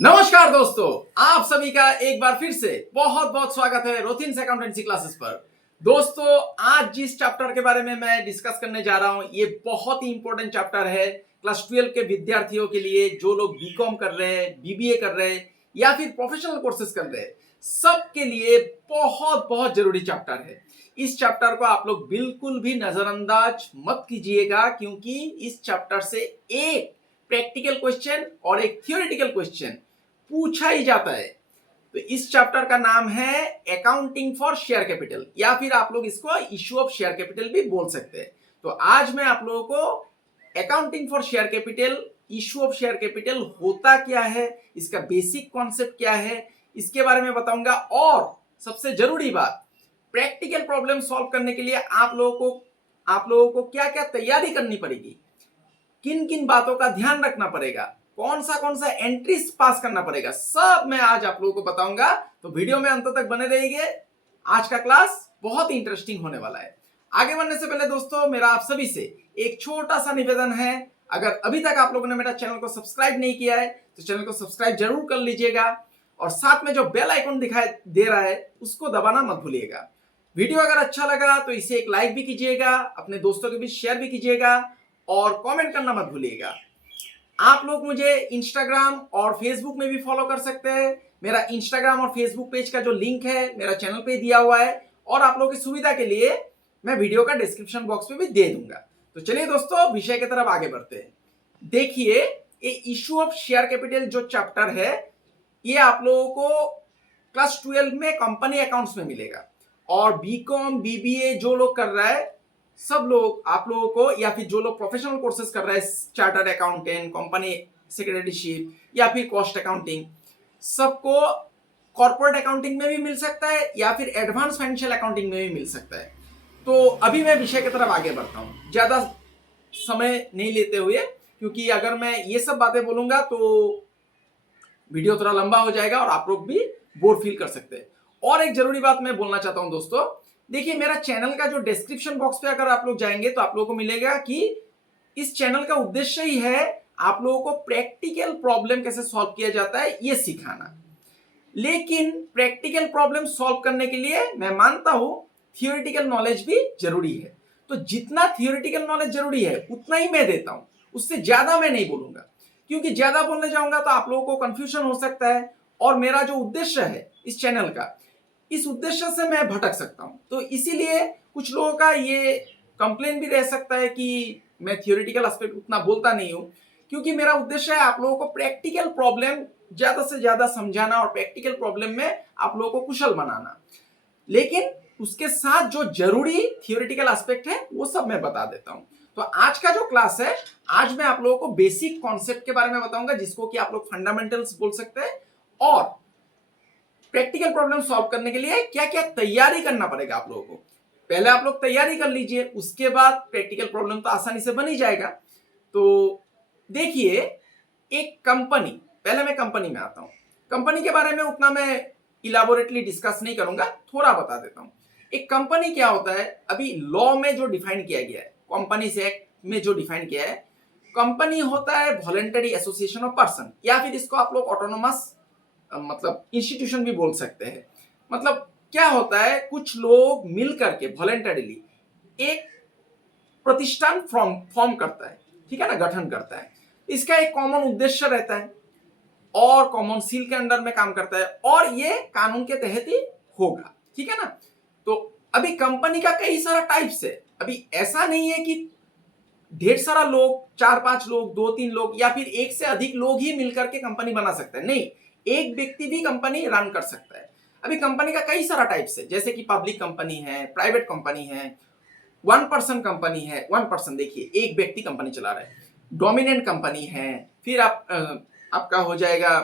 नमस्कार दोस्तों, आप सभी का एक बार फिर से बहुत बहुत स्वागत है रोथिन्स अकाउंटेंसी क्लासेस पर। दोस्तों, आज जिस चैप्टर के बारे में मैं डिस्कस करने जा रहा हूं, ये बहुत ही इंपॉर्टेंट चैप्टर है क्लास 12 के विद्यार्थियों के लिए, जो लोग बीकॉम कर रहे हैं, बीबीए कर रहे हैं या फिर प्रोफेशनल कोर्सेज कर रहे हैं, सबके लिए बहुत बहुत जरूरी चैप्टर है। इस चैप्टर को आप लोग बिल्कुल भी नजरअंदाज मत कीजिएगा, क्योंकि इस चैप्टर से एक प्रैक्टिकल क्वेश्चन और एक थियोरेटिकल क्वेश्चन पूछा ही जाता है। तो इस चैप्टर का नाम है अकाउंटिंग फॉर शेयर कैपिटल, या फिर आप लोग इसको इश्यू ऑफ शेयर कैपिटल भी बोल सकते हैं। तो आज मैं आप लोगों को accounting for share capital, issue of share capital होता क्या है, इसका बेसिक कॉन्सेप्ट क्या है, इसके बारे में बताऊंगा। और सबसे जरूरी बात, प्रैक्टिकल प्रॉब्लम सॉल्व करने के लिए आप लोगों को क्या क्या तैयारी करनी पड़ेगी, किन किन बातों का ध्यान रखना पड़ेगा, कौन सा एंट्रीज पास करना पड़ेगा, सब मैं आज आप लोगों को बताऊंगा। तो वीडियो में अंत तक बने रहिए। आज का क्लास बहुत ही इंटरेस्टिंग होने वाला है। आगे बढ़ने से पहले दोस्तों, मेरा आप सभी से एक छोटा सा निवेदन है। अगर अभी तक आप लोगों ने मेरा चैनल को सब्सक्राइब नहीं किया है तो चैनल को सब्सक्राइब जरूर कर लीजिएगा, और साथ में जो बेल आइकन दिखाई दे रहा है उसको दबाना मत भूलिएगा। वीडियो अगर अच्छा लगा तो इसे एक लाइक भी कीजिएगा, अपने दोस्तों के बीच शेयर भी कीजिएगा, और कमेंट करना मत भूलिएगा। आप लोग मुझे इंस्टाग्राम और फेसबुक में भी फॉलो कर सकते हैं। मेरा इंस्टाग्राम और फेसबुक पेज का जो लिंक है मेरा चैनल पे दिया हुआ है, और आप लोगों की सुविधा के लिए मैं वीडियो का डिस्क्रिप्शन बॉक्स में भी दे दूंगा। तो चलिए दोस्तों, विषय की तरफ आगे बढ़ते हैं। देखिए, ये इश्यू ऑफ शेयर कैपिटल जो चैप्टर है, ये आप लोगों को क्लास 12 में कंपनी अकाउंट्स में मिलेगा। और बीकॉम बीबीए जो लोग कर रहा है, सब लोग, आप लोगों को, या फिर जो लोग प्रोफेशनल कोर्सेज कर रहे हैं, चार्टर्ड अकाउंटेंट, कंपनी सेक्रेटरीशिप या फिर कॉस्ट अकाउंटिंग, सबको कॉर्पोरेट अकाउंटिंग में भी मिल सकता है या फिर एडवांस फाइनेंशियल अकाउंटिंग में भी मिल सकता है। तो अभी मैं विषय की तरफ आगे बढ़ता हूँ, ज्यादा समय नहीं लेते हुए, क्योंकि अगर मैं ये सब बातें बोलूंगा तो वीडियो थोड़ा लंबा हो जाएगा और आप लोग भी बोर फील कर सकते हैं। और एक जरूरी बात मैं बोलना चाहता हूं दोस्तों, देखिए, मेरा चैनल का जो डिस्क्रिप्शन बॉक्स पे अगर आप लोग जाएंगे तो आप लोगों को मिलेगा कि इस चैनल का उद्देश्य ही है आप लोगों को प्रैक्टिकल प्रॉब्लम कैसे सॉल्व किया जाता है ये सिखाना। लेकिन प्रैक्टिकल प्रॉब्लम सॉल्व करने के लिए मैं मानता हूं थियोरेटिकल नॉलेज भी जरूरी है। तो जितना थियोरेटिकल नॉलेज जरूरी है उतना ही मैं देता हूं, उससे ज्यादा मैं नहीं बोलूंगा, क्योंकि ज्यादा बोलने जाऊंगा तो आप लोगों को कंफ्यूजन हो सकता है, और मेरा जो उद्देश्य है इस चैनल का, इस उद्देश्य से मैं भटक सकता हूं। तो इसीलिए कुछ लोगों का ये कंप्लेन भी रह सकता है कि मैं थियोरेटिकल एस्पेक्ट उतना बोलता नहीं हूं, क्योंकि मेरा उद्देश्य है आप लोगों को प्रैक्टिकल प्रॉब्लम ज्यादा से ज्यादा समझाना और प्रैक्टिकल प्रॉब्लम में आप लोगों को कुशल बनाना। लेकिन उसके साथ जो जरूरी थियोरेटिकल एस्पेक्ट है वो सब मैं बता देता हूं। तो आज का जो क्लास है, आज मैं आप लोगों को बेसिक कॉन्सेप्ट के बारे में बताऊंगा, जिसको कि आप लोग फंडामेंटल्स बोल सकते हैं, और प्रैक्टिकल प्रॉब्लम सॉल्व करने के लिए क्या क्या तैयारी करना पड़ेगा आप लोगों को। पहले आप लोग तैयारी कर लीजिए, उसके बाद प्रैक्टिकल प्रॉब्लम तो आसानी से बन ही जाएगा। तो देखिए, एक कंपनी, पहले मैं कंपनी में आता हूं। कंपनी के बारे में उतना मैं इलाबोरेटली डिस्कस नहीं करूंगा, थोड़ा बता देता हूं। एक कंपनी क्या होता है, अभी लॉ में जो डिफाइन किया गया है, कंपनीज एक्ट में जो डिफाइन किया है, कंपनी होता है वॉलंटरी एसोसिएशन ऑफ पर्सन, या फिर इसको आप लोग ऑटोनोमस मतलब इंस्टीट्यूशन भी बोल सकते हैं। मतलब क्या होता है, कुछ लोग मिल करके वॉलंटरीली एक प्रतिष्ठान फॉर्म करता है, ठीक है ना, गठन करता है। इसका एक कॉमन उद्देश्य रहता है और कॉमन सील के अंडर में काम करता है, और ये कानून के तहत ही होगा, ठीक है ना। तो अभी कंपनी का कई सारा टाइप्स है। अभी ऐसा नहीं है कि ढेर सारा लोग, 4-5 लोग, 2-3 लोग, या फिर एक से अधिक लोग ही मिलकर के कंपनी बना सकते हैं। नहीं, एक व्यक्ति भी कंपनी रन कर सकता है। अभी कंपनी का कई सारा टाइप्स है, जैसे कि पब्लिक कंपनी है, प्राइवेट कंपनी है, वन पर्सन कंपनी है। वन पर्सन, देखिए, एक व्यक्ति कंपनी चला रहा है। डोमिनेंट कंपनी है, फिर आपका हो जाएगा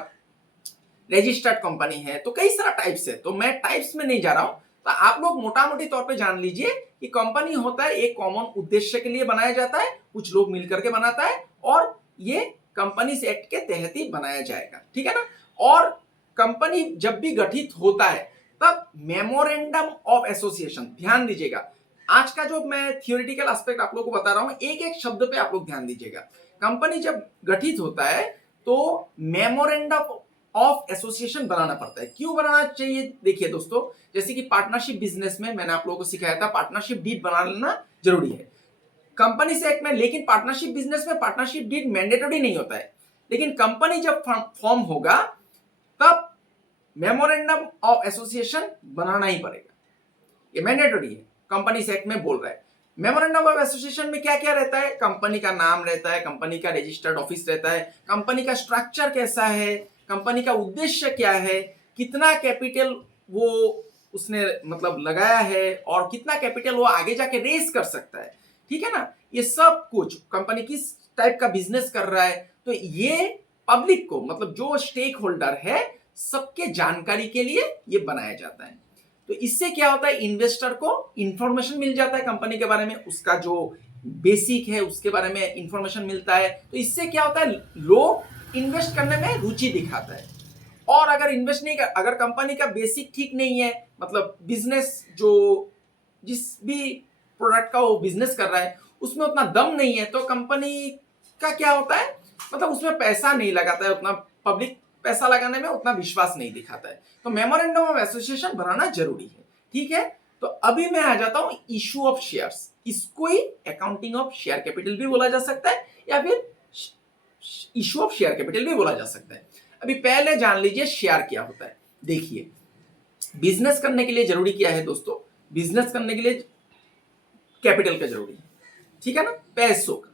रजिस्टर्ड कंपनी है। तो कई सारा टाइप्स है, तो मैं टाइप्स में नहीं जा रहा हूं। तो आप लोग मोटा मोटी तौर पे जान लीजिए कि कंपनी होता है एक कॉमन उद्देश्य के लिए बनाया जाता है, कुछ लोग मिलकर के बनाता है, और ये कंपनीज एक्ट के तहत ही बनाया जाएगा, ठीक है ना। और कंपनी जब भी गठित होता है तब मेमोरेंडम ऑफ एसोसिएशन, ध्यान दीजिएगा, आज का जो मैं थियोरेटिकल एस्पेक्ट आप लोगों को बता रहा हूं, एक एक शब्द पे आप लोग ध्यान दीजिएगा। कंपनी जब गठित होता है तो ऑफ एसोसिएशन बनाना पड़ता है। क्यों बनाना चाहिए? देखिए दोस्तों, जैसे कि पार्टनरशिप बिजनेस में मैंने आप लोगों को सिखाया था, पार्टनरशिप डीड बना लेना जरूरी है कंपनी से एक्ट में। लेकिन पार्टनरशिप बिजनेस में पार्टनरशिप डीड मैंडेटरी नहीं होता है, लेकिन कंपनी जब फॉर्म होगा तब मेमोरेंडम ऑफ एसोसिएशन बनाना ही पड़ेगा। ये मैंडेटरी है, कंपनी एक्ट में बोल रहा है। मेमोरेंडम ऑफ एसोसिएशन में क्या क्या रहता है? कंपनी का नाम रहता है, कंपनी का रजिस्टर्ड ऑफिस रहता है, कंपनी का स्ट्रक्चर कैसा है, कंपनी का उद्देश्य क्या है, कितना कैपिटल वो उसने मतलब लगाया है और कितना कैपिटल वो आगे जाके रेस कर सकता है, ठीक है ना। ये सब कुछ कंपनी किस टाइप का बिजनेस कर रहा है, तो ये पब्लिक को मतलब जो स्टेक होल्डर है सबके जानकारी के लिए ये बनाया जाता है। तो इससे क्या होता है? इन्वेस्टर को इंफॉर्मेशन मिल जाता है कंपनी के बारे में, उसका जो बेसिक है उसके बारे में इंफॉर्मेशन मिलता है। तो इससे क्या होता है? लोग इन्वेस्ट करने में रुचि दिखाता है। और अगर इन्वेस्ट नहीं कर, अगर कंपनी का बेसिक ठीक नहीं है, मतलब बिजनेस जो जिस भी प्रोडक्ट का वो बिजनेस कर रहा है उसमें उतना दम नहीं है, तो कंपनी का क्या होता है? मतलब उसमें पैसा नहीं लगाता है उतना, पब्लिक पैसा लगाने में उतना विश्वास नहीं दिखाता है। तो मेमोरेंडम ऑफ एसोसिएशन बनाना जरूरी है, ठीक है। तो अभी मैं आ जाता हूं इशू ऑफ शेयर्स। इसको ही अकाउंटिंग ऑफ शेयर कैपिटल भी बोला जा सकता है या फिर इशू ऑफ शेयर कैपिटल भी बोला जा सकता है। अभी पहले जान लीजिए शेयर क्या होता है। देखिए, बिजनेस करने के लिए जरूरी क्या है दोस्तों? बिजनेस करने के लिए कैपिटल का जरूरी है, ठीक है ना, पैसों का।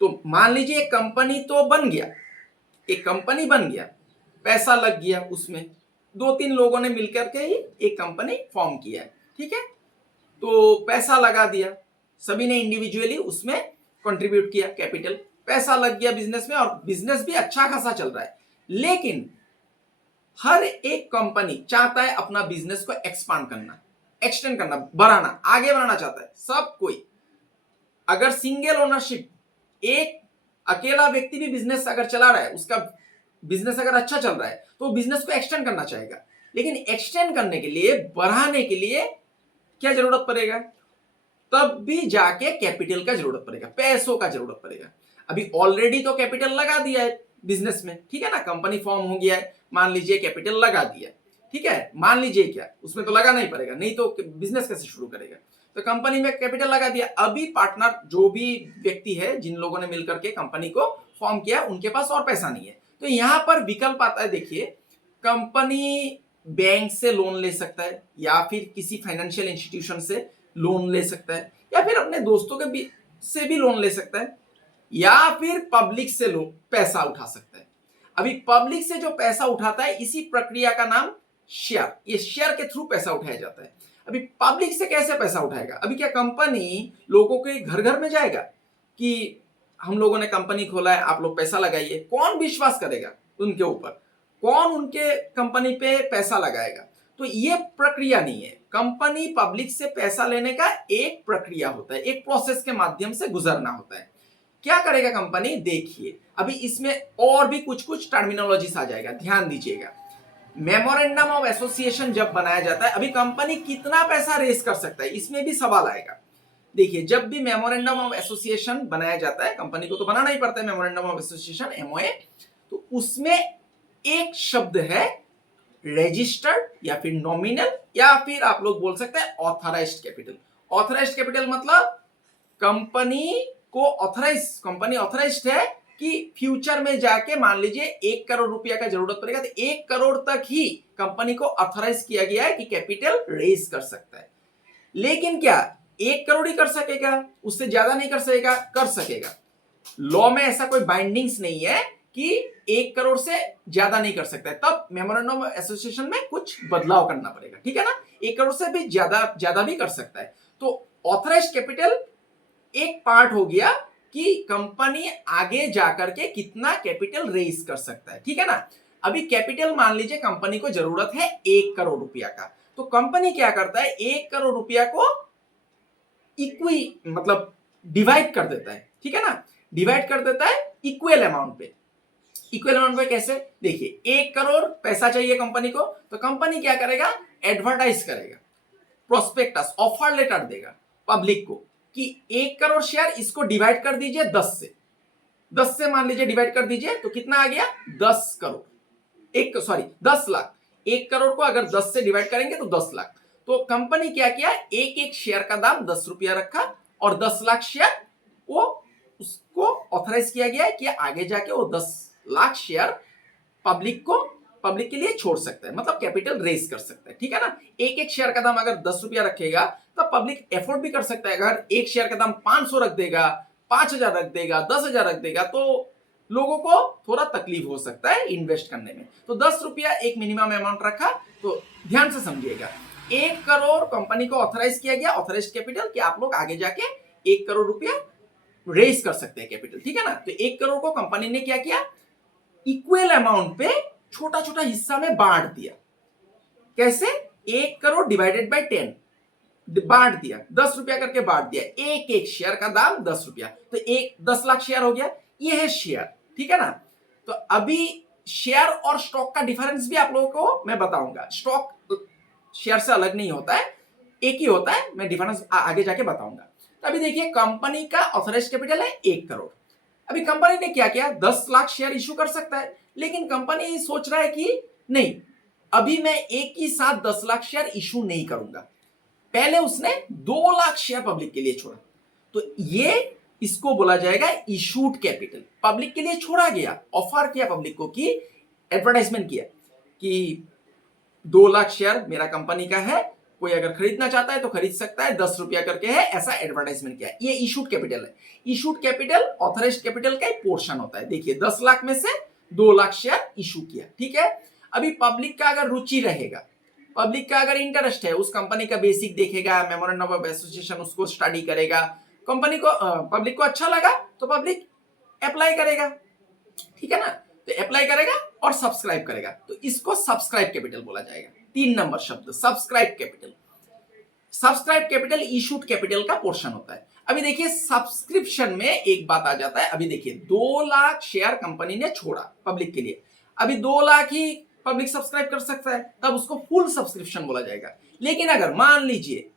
तो मान लीजिए एक कंपनी तो बन गया, एक कंपनी बन गया, पैसा लग गया उसमें, 2-3 लोगों ने मिलकर के ही एक कंपनी फॉर्म किया है, ठीक है। तो पैसा लगा दिया, सभी ने इंडिविजुअली उसमें कंट्रीब्यूट किया कैपिटल, पैसा लग गया बिजनेस में और बिजनेस भी अच्छा खासा चल रहा है। लेकिन हर एक कंपनी चाहता है अपना बिजनेस को एक्सपांड करना, एक्सटेंड करना, बढ़ाना, आगे बढ़ाना चाहता है सब कोई। अगर सिंगल ओनरशिप, एक अकेला व्यक्ति भी बिजनेस अगर चला रहा है, उसका बिजनेस अगर अच्छा चल रहा है तो बिजनेस को एक्सटेंड करना चाहेगा। लेकिन एक्सटेंड करने के लिए, बढ़ाने के लिए क्या जरूरत पड़ेगा? तब भी जाके कैपिटल का जरूरत पड़ेगा, पैसों का जरूरत पड़ेगा। अभी ऑलरेडी तो कैपिटल लगा दिया है बिजनेस में, ठीक है ना, कंपनी फॉर्म हो गया है, मान लीजिए कैपिटल लगा दिया, ठीक है, मान लीजिए, क्या उसमें तो लगाना ही पड़ेगा, नहीं तो बिजनेस कैसे शुरू करेगा। तो कंपनी में कैपिटल लगा दिया, अभी पार्टनर जो भी व्यक्ति है, जिन लोगों ने मिलकर के कंपनी को फॉर्म किया, उनके पास और पैसा नहीं है। तो यहां पर विकल्प आता है, देखिए, कंपनी बैंक से लोन ले सकता है या फिर किसी फाइनेंशियल इंस्टीट्यूशन से लोन ले सकता है या फिर अपने दोस्तों के भी से भी लोन ले सकता है या फिर पब्लिक से लोन पैसा उठा सकता है। अभी पब्लिक से जो पैसा उठाता है, इसी प्रक्रिया का नाम शेयर, ये शेयर के थ्रू पैसा उठाया जाता है। अभी पब्लिक से कैसे पैसा उठाएगा? अभी क्या कंपनी लोगों के घर घर में जाएगा कि हम लोगों ने कंपनी खोला है, आप लोग पैसा लगाइए? कौन विश्वास करेगा उनके ऊपर? कौन उनके कंपनी पे पैसा लगाएगा? तो ये प्रक्रिया नहीं है। कंपनी पब्लिक से पैसा लेने का एक प्रक्रिया होता है, एक प्रोसेस के माध्यम से गुजरना होता है। क्या करेगा कंपनी? देखिए, अभी इसमें और भी कुछ कुछ टर्मिनोलॉजीज आ जाएगा, ध्यान दीजिएगा। मेमोरेंडम ऑफ एसोसिएशन जब बनाया जाता है, अभी कंपनी कितना पैसा रेस कर सकता है, इसमें भी सवाल आएगा। देखिए, जब भी मेमोरेंडम ऑफ एसोसिएशन बनाया जाता है, कंपनी को तो बनाना ही पड़ता है मेमोरेंडम ऑफ एसोसिएशन, एमओए, तो उसमें एक शब्द है रजिस्टर्ड या फिर नॉमिनल या फिर आप लोग बोल सकते हैं ऑथराइज्ड कैपिटल। ऑथराइज्ड कैपिटल मतलब कंपनी को ऑथराइज, कंपनी ऑथराइज्ड है कि फ्यूचर में जाके मान लीजिए 1 करोड़ रुपया का जरूरत पड़ेगा तो 1 करोड़ तक ही कंपनी को ऑथराइज किया गया है कि कैपिटल रेज कर सकता है। लेकिन क्या 1 करोड़ ही कर सकेगा? उससे ज्यादा नहीं कर सकेगा? कर सकेगा। लॉ में ऐसा कोई बाइंडिंग्स नहीं है कि 1 करोड़ से ज्यादा नहीं कर सकता है, तब मेमोरेंडम ऑफ एसोसिएशन में कुछ बदलाव करना पड़ेगा, ठीक है ना। 1 करोड़ से भी ज्यादा भी कर सकता है। तो ऑथराइज्ड कैपिटल एक पार्ट हो गया कि कंपनी आगे जाकर के कितना कैपिटल रेज कर सकता है, ठीक है ना। अभी कैपिटल मान लीजिए कंपनी को जरूरत है 1 करोड़ रुपया का, तो कंपनी क्या करता है? 1 करोड़ रुपया को इक्वी मतलब डिवाइड कर देता है, ठीक है ना, डिवाइड कर देता है इक्वल अमाउंट पे। इक्वल अमाउंट पे कैसे? देखिए, 1 करोड़ पैसा चाहिए कंपनी को, तो कंपनी क्या करेगा? एडवर्टाइज करेगा, प्रोस्पेक्टस, ऑफर लेटर देगा पब्लिक को कि 1 करोड़ शेयर, इसको डिवाइड कर दीजिए 10 से, 10 से मान लीजिए डिवाइड कर दीजिए, तो कितना आ गया? 10 करोड़। सॉरी 10 लाख, 1 करोड़ को अगर 10 से डिवाइड करेंगे तो 10 लाख। तो कंपनी क्या किया, एक एक शेयर का दाम 10 रुपया रखा और 10 लाख शेयर वो उसको ऑथराइज किया गया है कि आगे जाके वो 10 लाख शेयर पब्लिक के लिए छोड़ सकता है, मतलब कैपिटल रेज कर सकता है। ठीक है ना, एक एक शेयर का दाम अगर 10 रुपया रखेगा तो पब्लिक एफोर्ड भी कर सकता है। अगर एक शेयर का दाम 500 रख देगा, 5,000 रख देगा, 10,000 रख देगा तो लोगों को थोड़ा तकलीफ हो सकता है इन्वेस्ट करने में। तो 10 रुपया एक मिनिमम अमाउंट रखा। तो ध्यान से समझिएगा, 1 करोड़ कंपनी को ऑथराइज किया गया, ऑथराइज कैपिटल, कि आप लोग आगे जाके 1 करोड़ रुपया रेज कर सकते हैं कैपिटल। ठीक है ना, तो 1 करोड़ को कंपनी ने क्या किया, इक्वल अमाउंट पे छोटा छोटा हिस्सा में बांट दिया। कैसे, 1 करोड़ डिवाइडेड बाय 10 बांट दिया, 10 रुपया करके बांट दिया। एक एक शेयर का दाम 10 रुपया, तो 10 लाख शेयर हो गया। ये है शेयर। ठीक है ना, तो अभी शेयर और स्टॉक का डिफरेंस भी आप लोगों को मैं बताऊंगा। स्टॉक शेयर से अलग नहीं होता है, एक ही होता है, मैं डिफरेंस आगे जाके बताऊंगा। तो अभी देखिए, कंपनी का ऑथराइज कैपिटल है 1 करोड़। अभी कंपनी ने क्या किया, 10 लाख शेयर इशू कर सकता है, लेकिन कंपनी सोच रहा है कि नहीं, अभी मैं एक ही साथ 10 लाख शेयर इशू नहीं करूंगा। पहले उसने 2 लाख शेयर पब्लिक के लिए छोड़ा, तो ये इसको बोला जाएगा इशूड कैपिटल। पब्लिक के लिए छोड़ा गया, ऑफर किया पब्लिक को, कि एडवर्टाइजमेंट किया कि 2 लाख शेयर मेरा कंपनी का है, कोई अगर खरीदना चाहता है तो खरीद सकता है, 10 रुपया करके है, ऐसा एडवर्टाइजमेंट किया। ये इशूड कैपिटल है। इशूड कैपिटल ऑथराइज्ड कैपिटल का एक पोर्शन होता है। देखिए, 10 लाख में से 2 लाख शेयर इशू किया। ठीक है, अभी पब्लिक का अगर रुचि रहेगा, पब्लिक का अगर इंटरेस्ट है, उस कंपनी का बेसिक देखेगा, मेमोरेंडम ऑफ एसोसिएशन उसको स्टडी करेगा, कंपनी को पब्लिक को अच्छा लगा तो पब्लिक अप्लाई करेगा। ठीक है ना, तो अप्लाई करेगा और सब्सक्राइब करेगा, तो इसको सब्सक्राइब कैपिटल बोला जाएगा। 3 नंबर शब्द subscribe capital. Subscribe capital issued capital का पोर्शन होता है। अभी देखिए, सब्सक्रिप्शन में एक बात आ जाता है। अभी देखिए, 2 लाख शेयर कंपनी ने छोड़ा पब्लिक के लिए, अभी 2 लाख ही पब्लिक सब्सक्राइब कर सकता है, तब उसको फुल सब्सक्रिप्शन बोला जाएगा। लेकिन अगर मान लीजिए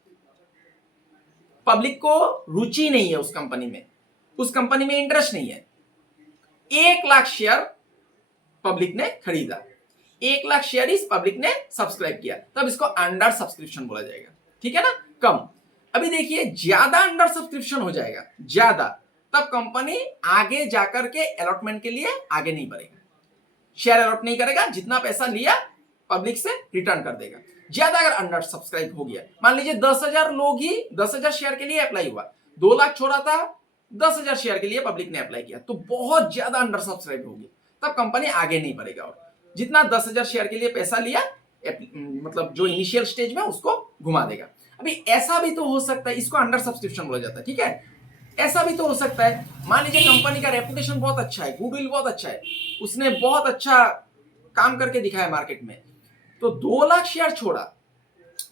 पब्लिक को रुचि नहीं है उस कंपनी में इंटरेस्ट नहीं है, 1 लाख शेयर पब्लिक ने खरीदा, 1 लाख शेयर इस पब्लिक ने सब्सक्राइब किया, तब इसको अंडर सब्सक्रिप्शन बोला जाएगा। ठीक है ना, कम। अभी देखिए, ज्यादा अंडर सब्सक्रिप्शन हो जाएगा, ज्यादा, तब कंपनी आगे जाकर के अलॉटमेंट के लिए आगे नहीं बढ़ेगा, शेयर अलॉट नहीं करेगा, जितना पैसा लिया पब्लिक से रिटर्न कर देगा। ज्यादा अगर अंडर सब्सक्राइब हो गया, मान लीजिए 10,000 लोग ही 10,000 शेयर के लिए अप्लाई हुआ, 2 लाख छोड़ा था, 10,000 शेयर के लिए पब्लिक ने अप्लाई किया, तो बहुत ज्यादा अंडर सब्सक्राइब हो गया, तब कंपनी आगे नहीं बढ़ेगा। और जितना 10,000 शेयर के लिए पैसा लिया, मतलब जो इनिशियल स्टेज में, उसको घुमा देगा। अभी ऐसा भी तो हो सकता है, इसको अंडर सब्सक्रिप्शन बोला जाता है। ठीक है, ऐसा भी तो हो सकता है, मान लीजिए कंपनी का रेपुटेशन बहुत अच्छा है, गुडविल बहुत अच्छा है, उसने बहुत अच्छा काम करके दिखाया मार्केट में, तो 2 लाख शेयर छोड़ा,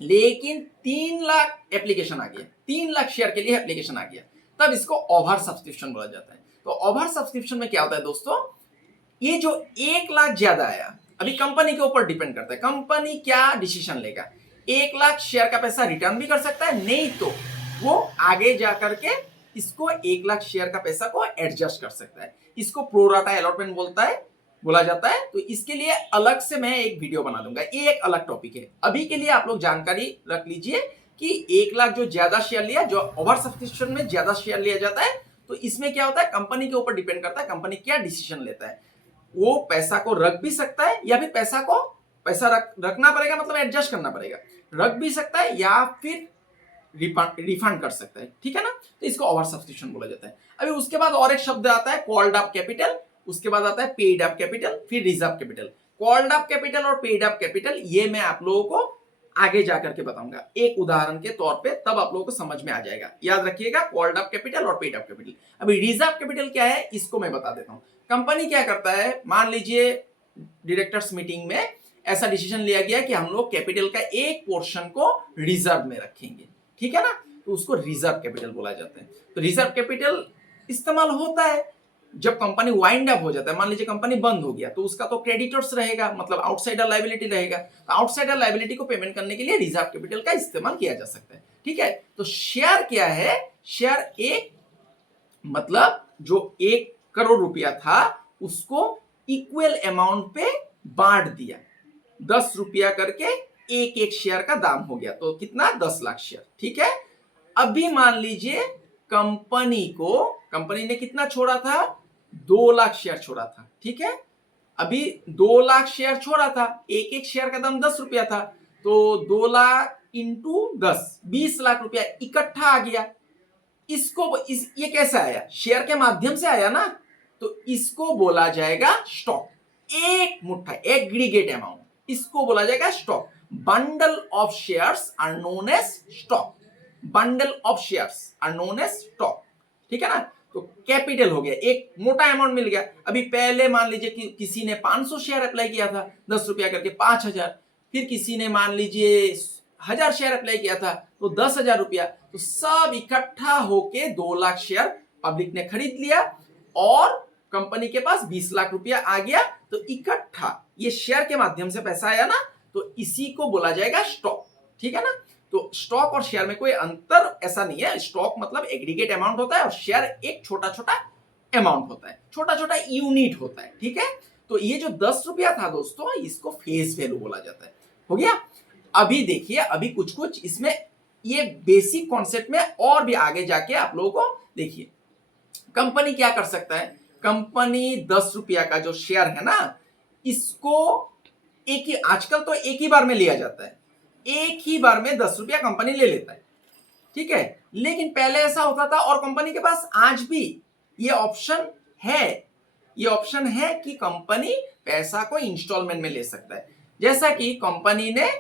लेकिन 3 लाख एप्लीकेशन आ गया, 3 लाख शेयर के लिए एप्लीकेशन आ गया, तब इसको ओवर सब्सक्रिप्शन बोला जाता है। तो ओवर सब्सक्रिप्शन में क्या होता है दोस्तों, ये जो 1 लाख ज्यादा आया, अभी कंपनी के ऊपर डिपेंड करता है, कंपनी क्या डिसीजन लेगा। 1 लाख शेयर का पैसा रिटर्न भी कर सकता है, नहीं तो वो आगे जाकर के इसको 1 लाख शेयर का पैसा को एडजस्ट कर सकता है। इसको प्रोराटा अलॉटमेंट बोला जाता है। तो इसके लिए अलग से मैं एक वीडियो बना दूंगा, ये एक अलग टॉपिक है। अभी के लिए आप लोग जानकारी रख लीजिए कि 1 लाख जो ज्यादा शेयर लिया, जो ओवर सब्सक्रिप्शन में ज्यादा शेयर लिया जाता है, तो इसमें क्या होता है, कंपनी के ऊपर डिपेंड करता है, कंपनी क्या डिसीजन लेता है। वो पैसा को रख भी सकता है, या फिर पैसा रखना पड़ेगा, मतलब एडजस्ट करना पड़ेगा, रख भी सकता है या फिर रिफंड कर सकता है। ठीक है ना, तो इसको ओवर सब्सक्रिप्शन बोला जाता है। अभी उसके बाद और एक शब्द आता है कॉल्ड अप कैपिटल, उसके बाद आता है पेड अप कैपिटल, फिर reserve capital. Called up capital और पेड अप कैपिटल, ये मैं आप लोगों को आगे जाकर के बताऊंगा एक उदाहरण के तौर पे, तब आप लोगों को समझ में आ जाएगा। याद रखिएगा, कॉल्ड अप कैपिटल और पेड अप कैपिटल। अभी रिजर्व कैपिटल क्या है, इसको मैं बता देता हूं। कंपनी क्या करता है, मान लीजिए डायरेक्टर्स मीटिंग में ऐसा डिसीजन लिया गया कि हम लोग कैपिटल का एक पोर्शन को रिजर्व में रखेंगे, ठीक है ना, तो उसको रिजर्व कैपिटल बोला जाता है। तो रिजर्व कैपिटल इस्तेमाल होता है जब कंपनी वाइंड अप हो जाता है। मान लीजिए कंपनी बंद हो गया, तो उसका तो क्रेडिटर्स रहेगा, मतलब आउटसाइडर लायबिलिटी रहेगा, तो आउटसाइडर लायबिलिटी को पेमेंट करने के लिए रिजर्व कैपिटल का इस्तेमाल किया जा सकता है। ठीक है, तो शेयर क्या है, शेयर एक, मतलब जो 1 करोड़ रुपया था, उसको इक्वल अमाउंट पे बांट दिया, 10 रुपया करके एक एक शेयर का दाम हो गया, तो कितना 10 लाख शेयर। ठीक है, अभी मान लीजिए कंपनी ने कितना छोड़ा था, 2 लाख शेयर छोड़ा था। ठीक है, अभी 2 लाख शेयर छोड़ा था, एक एक शेयर का दाम 10 रुपया था, तो 2 लाख इंटू 10 20 लाख रुपया इकट्ठा आ गया। ये कैसे आया, शेयर के माध्यम से आया ना, तो इसको बोला जाएगा स्टॉक। एक मुट्ठा एग्रीगेट अमाउंट, इसको बोला जाएगा stock. Bundle of shares are known as stock. Bundle of shares are known as stock. ठीक है ना, तो कैपिटल हो गया, एक मोटा अमाउंट मिल गया। अभी पहले मान लीजिए कि किसी ने 500 शेयर अप्लाई किया था, 10 रुपया करके 5,000। फिर किसी ने मान लीजिए 1,000 शेयर अप्लाई किया था, तो 10,000 रुपया। तो सब इकट्ठा होके 2 लाख शेयर पब्लिक ने खरीद लिया और कंपनी के पास 20 लाख रुपया आ गया। तो इकट्ठा ये शेयर के माध्यम से पैसा आया ना, तो इसी को बोला जाएगा स्टॉक। ठीक है ना, तो स्टॉक और शेयर में कोई अंतर ऐसा नहीं है। स्टॉक मतलब एग्रीगेट अमाउंट होता है और शेयर एक छोटा छोटा अमाउंट होता है, छोटा छोटा यूनिट होता है। ठीक है, तो ये जो 10 रुपया था दोस्तों, इसको फेस वैल्यू बोला जाता है। हो गया। अभी देखिए, अभी कुछ कुछ इसमें ये बेसिक कॉन्सेप्ट में और भी आगे जाके आप लोगों को देखिए कंपनी क्या कर सकता है। कंपनी 10 रुपया का जो शेयर है ना, इसको एक ही, आजकल तो एक ही बार में लिया जाता है, एक ही बार में 10 रुपया कंपनी ले लेता है। ठीक है, लेकिन पहले ऐसा होता था और कंपनी के पास आज भी ये ऑप्शन है, ये ऑप्शन है कि कंपनी पैसा को इंस्टॉलमेंट में ले सकता है। जैसा कि कंपनी ने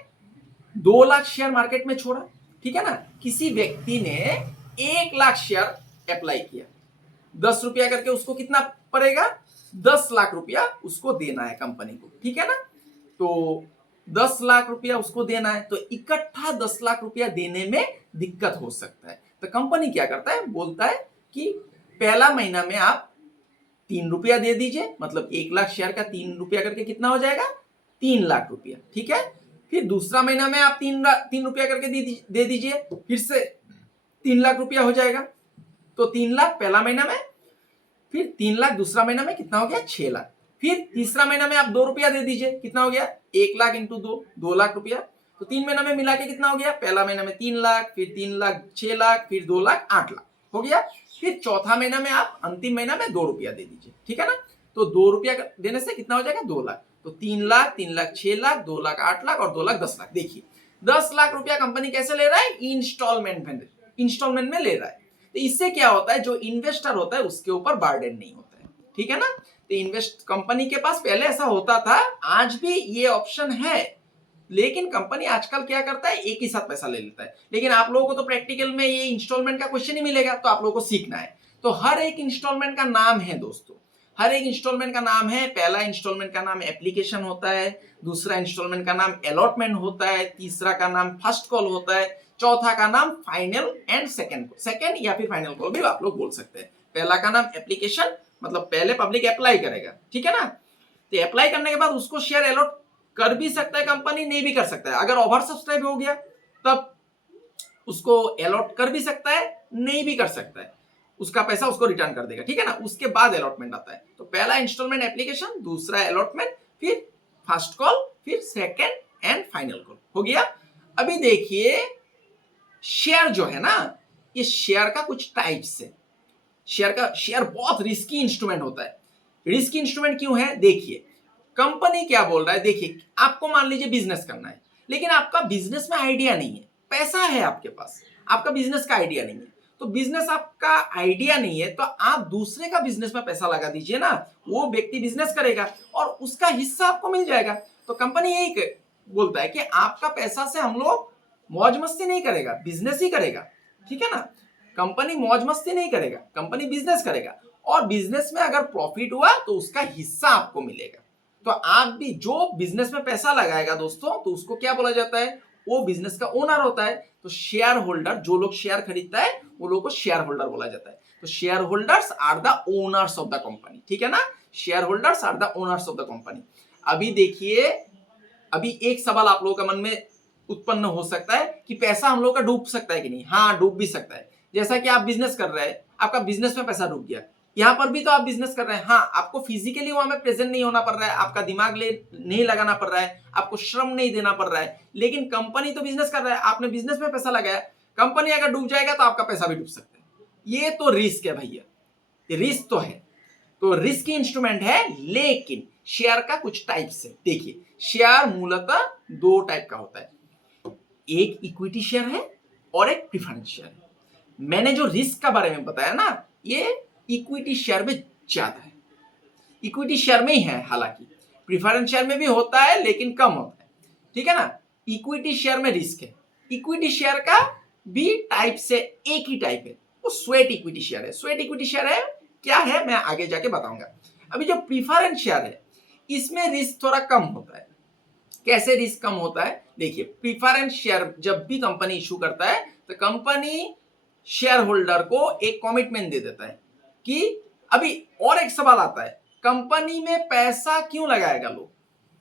2 लाख शेयर मार्केट में छोड़ा। ठीक है ना, किसी व्यक्ति ने 1 लाख शेयर अप्लाई किया, 10 रुपया करके उसको कितना पड़ेगा, 10 लाख रुपया उसको देना है कंपनी को। ठीक है ना, तो 10 लाख रुपया उसको देना है, तो इकट्ठा 10 लाख रुपया देने में दिक्कत हो सकता है। तो कंपनी क्या करता है, बोलता है कि पहला महीना में आप 3 रुपया दे दीजिए, मतलब 1 लाख शेयर का 3 रुपया करके कितना हो जाएगा, 3 लाख रुपया। ठीक है, फिर दूसरा महीना में आप 3 रुपया करके दे दीजिए, फिर से 3 लाख रुपया हो जाएगा। तो 3 लाख पहला महीना में, फिर 3 लाख दूसरा महीना में, कितना हो गया, 6 लाख। फिर तीसरा महीना में आप 2 रुपया दे दीजिए, कितना हो गया, 1 लाख इंटू 2 लाख रुपया। तो 3 महीना में मिला के कितना हो गया, पहला महीना में 3 लाख, फिर 3 लाख 6 लाख, फिर 2 लाख 8 लाख हो गया। फिर चौथा महीना में आप अंतिम महीना में 2 रुपया दे दीजिए। ठीक है ना, तो 2 रुपया देने से कितना हो जाएगा, 2 लाख। तो 3 लाख, 3 लाख 6 लाख, 2 लाख 8 लाख और 2 लाख 10 लाख। देखिए 10 लाख रुपया कंपनी कैसे ले रहा है, इंस्टॉलमेंट में ले रहा है। तो इससे क्या होता है, जो इन्वेस्टर होता है उसके ऊपर बर्डन नहीं होता है। ठीक है ना, तो कंपनी के पास पहले ऐसा होता था, आज भी ये ऑप्शन है, लेकिन कंपनी आजकल क्या करता है, एक ही साथ पैसा ले लेता है। लेकिन आप लोगों को तो प्रैक्टिकल में ये इंस्टॉलमेंट का क्वेश्चन ही मिलेगा, तो आप लोगों को सीखना है। तो हर एक इंस्टॉलमेंट का नाम है दोस्तों, हर एक इंस्टॉलमेंट का नाम है। पहला इंस्टॉलमेंट का नाम एप्लीकेशन होता है, दूसरा इंस्टॉलमेंट का नाम अलॉटमेंट होता है, तीसरा का नाम फर्स्ट कॉल होता है, चौथा का नाम फाइनल एंड सेकंड या फिर फाइनल कॉल भी आप लोग बोल सकते हैं। पहला का नाम एप्लीकेशन, मतलब पहले पब्लिक अप्लाई करेगा। ठीक है ना, तो अप्लाई करने के बाद उसको शेयर अलॉट कर भी सकता है कंपनी, नहीं भी कर सकता है। अगर ओवर सब्सक्राइब हो गया तब उसको अलॉट कर भी सकता है, नहीं भी कर सकता है, उसका पैसा उसको रिटर्न कर देगा। ठीक है ना, उसके बाद अलॉटमेंट आता है। तो पहला इंस्टॉलमेंट एप्लीकेशन, दूसरा अलॉटमेंट, फिर फर्स्ट कॉल, फिर सेकंड एंड फाइनल कॉल हो गया। अभी देखिए शेयर जो है ना, ये शेयर का कुछ टाइप्स है। शेयर बहुत रिस्की इंस्ट्रूमेंट होता है। रिस्की इंस्ट्रूमेंट क्यों है, देखिए कंपनी क्या बोल रहा है। देखिए आपको मान लीजिए बिजनेस करना है, लेकिन आपका बिजनेस में आइडिया नहीं है, पैसा है आपके पास, आपका बिजनेस का आइडिया नहीं है। तो बिजनेस आपका आइडिया नहीं है, तो आप दूसरे का बिजनेस में पैसा लगा दीजिए ना, वो व्यक्ति बिजनेस करेगा और उसका हिस्सा आपको मिल जाएगा। तो कंपनी यही बोलता है कि आपका पैसा से हम लोग मौज मस्ती नहीं करेगा, बिजनेस ही करेगा। ठीक है ना, कंपनी मौज मस्ती नहीं करेगा, कंपनी बिजनेस करेगा, और बिजनेस में अगर प्रॉफिट हुआ तो उसका हिस्सा आपको मिलेगा। तो आप भी जो बिजनेस में पैसा लगाएगा दोस्तों, तो उसको क्या बोला जाता है, वो बिजनेस का ओनर होता है। तो शेयर होल्डर, जो लोग शेयर खरीदता है वो लोग को शेयर होल्डर बोला जाता है। तो share holders are the owners of the company. ठीक है ना, share holders are the owners of the company. अभी देखिए, अभी एक सवाल आप लोगों का मन में उत्पन्न हो सकता है कि पैसा हम लोग का डूब सकता है कि नहीं। हाँ, डूब भी सकता है। जैसा कि आप बिजनेस कर रहे हैं, आपका बिजनेस में पैसा डूब गया, यहाँ पर भी तो आप बिजनेस कर रहे हैं। हाँ, आपको फिजिकली वहां में प्रेजेंट नहीं होना पड़ रहा है, आपका दिमाग नहीं लगाना पड़ रहा है, आपको श्रम नहीं देना पड़ रहा है, लेकिन कंपनी तो बिजनेस कर रहा है, आपने बिजनेस में पैसा लगाया, कंपनी अगर डूब जाएगा तो आपका पैसा भी डूब सकता है। ये तो रिस्क है भैया, ये रिस्क तो है, तो रिस्क इंस्ट्रूमेंट है। लेकिन शेयर का कुछ टाइप्स है। देखिए, शेयर मूलतः दो टाइप का होता है, एक इक्विटी शेयर है और एक प्रेफरेंस शेयर है। मैंने जो रिस्क का बारे में बताया ना, ये इक्विटी शेयर में ज्यादा है, इक्विटी शेयर में ही है, हालांकि प्रेफरेंस शेयर में भी होता है लेकिन कम होता है, ठीक है ना। इक्विटी शेयर में रिस्क है। इक्विटी शेयर का भी टाइप से एक ही टाइप है, वो स्वेट इक्विटी शेयर है। स्वेट इक्विटी शेयर है क्या है, मैं आगे जाके बताऊंगा। अभी जो प्रेफरेंस शेयर है, इसमें रिस्क थोड़ा कम होता है। कैसे रिस्क कम होता है, देखिए, प्रेफरेंस शेयर जब भी कंपनी इशू करता है तो कंपनी शेयर होल्डर को एक कमिटमेंट दे देता है कि अभी, और एक सवाल आता है, कंपनी में पैसा क्यों लगाएगा लोग,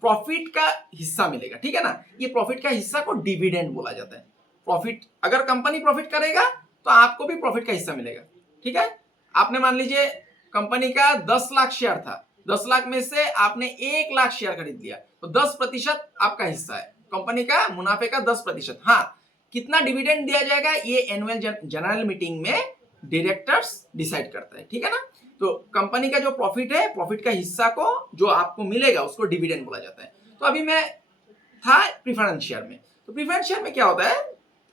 प्रॉफिट का हिस्सा मिलेगा, ठीक है ना। ये प्रॉफिट का हिस्सा को डिविडेंड बोला जाता है। प्रॉफिट, अगर कंपनी प्रॉफिट करेगा तो आपको भी प्रॉफिट का हिस्सा मिलेगा, ठीक है। आपने मान लीजिए कंपनी का 10 लाख शेयर था, 10 लाख में से आपने 1 लाख शेयर खरीद लिया, तो 10% आपका हिस्सा है, कंपनी का मुनाफे का 10%। हाँ, कितना डिविडेंड दिया जाएगा ये एनुअल जनरल मीटिंग में डायरेक्टर्स डिसाइड करता है, ठीक है ना। तो कंपनी का जो प्रॉफिट है, प्रॉफिट का हिस्सा को जो आपको मिलेगा उसको डिविडेंड बोला जाता है। तो अभी मैं था प्रेफरेंस शेयर में, तो प्रेफरेंस शेयर में क्या होता है,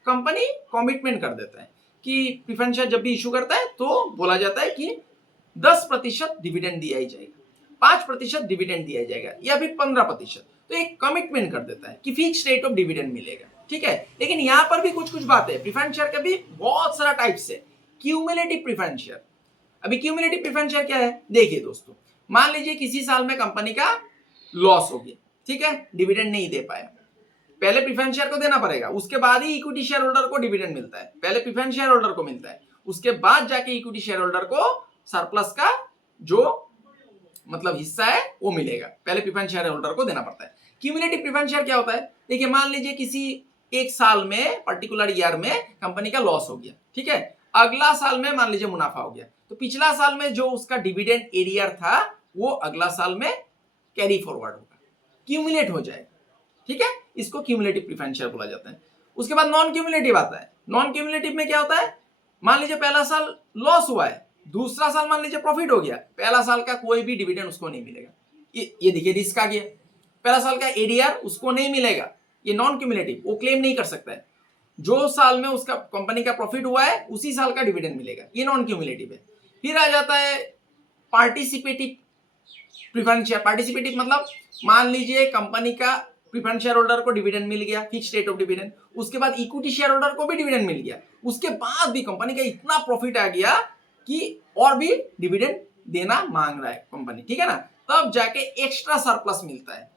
कंपनी कमिटमेंट कर देता है कि प्रेफरेंस शेयर जब भी इशू करता है तो बोला जाता है कि 10% डिविडेंड दिया ही जाएगा, 5% डिविडेंड दिया जाएगा, या फिर 15%। तो एक कमिटमेंट कर देता है कि फिक्स रेट ऑफ डिविडेंड मिलेगा, ठीक है। लेकिन यहाँ पर भी कुछ कुछ बातें, प्रेफरेंस शेयर का भी बहुत सारा टाइप्स है। क्यूमुलेटिव प्रेफरेंस शेयर, अभी क्यूमुलेटिव प्रेफरेंस शेयर क्या है, देखिए दोस्तों, मान लीजिए किसी साल में कंपनी का लॉस हो गया, ठीक है, डिविडेंड नहीं दे पाया, पहले प्रेफरेंस शेयर को देना पड़ेगा, उसके बाद ही इक्विटी शेयर होल्डर को डिविडेंड मिलता है। पहले प्रेफरेंस शेयर होल्डर को मिलता है, उसके बाद जाके इक्विटी शेयर होल्डर को सरप्लस का जो मतलब हिस्सा है वो मिलेगा, पहले प्रेफरेंस शेयर होल्डर को देना पड़ता है। क्यूमुलेटिव प्रेफरेंस शेयर क्या होता है, देखिए, मान लीजिए किसी एक साल में, पर्टिकुलर ईयर में कंपनी का लॉस हो गया, ठीक है, अगला साल में मान लीजिए मुनाफा हो गया, तो पिछला साल में जो उसका डिविडेंड एरियर था वो अगला साल में कैरी फॉरवर्ड होगा, क्यूमुलेट हो जाएगा, ठीक है। इसको क्यूमुलेटिव प्रेफरेंस शेयर बोला जाता है। उसके बाद नॉन क्यूमुलेटिव आता है। नॉन क्यूमुलेटिव में क्या होता है, मान लीजिए पहला साल लॉस हुआ है, दूसरा साल मान लीजिए प्रॉफिट हो गया, पहला साल का कोई भी डिविडेंड उसको नहीं मिलेगा। ये देखिए रिस्क आ गया, पहला साल का एडीआर उसको नहीं मिलेगा, ये नॉन क्यूमुलेटिव, वो क्लेम नहीं कर सकता है। जो साल में उसका कंपनी का प्रॉफिट हुआ है उसी साल का डिविडेंड मिलेगा, ये नॉन क्यूमुलेटिव है। फिर आ जाता है पार्टिसिपेटिव प्रेफरेंस शेयर। पार्टिसिपेटिव मतलब मान लीजिए कंपनी का प्रेफरेंस शेयर होल्डर को डिविडेंड मिल गया, फिक्स रेट ऑफ डिविडेंड, उसके बाद इक्विटी शेयर होल्डर को भी डिविडेंड मिल गया, उसके बाद भी कंपनी का इतना प्रॉफिट आ गया कि और भी डिविडेंड देना मांग रहा है कंपनी, ठीक है ना, तब जाके एक्स्ट्रा सरप्लस मिलता है,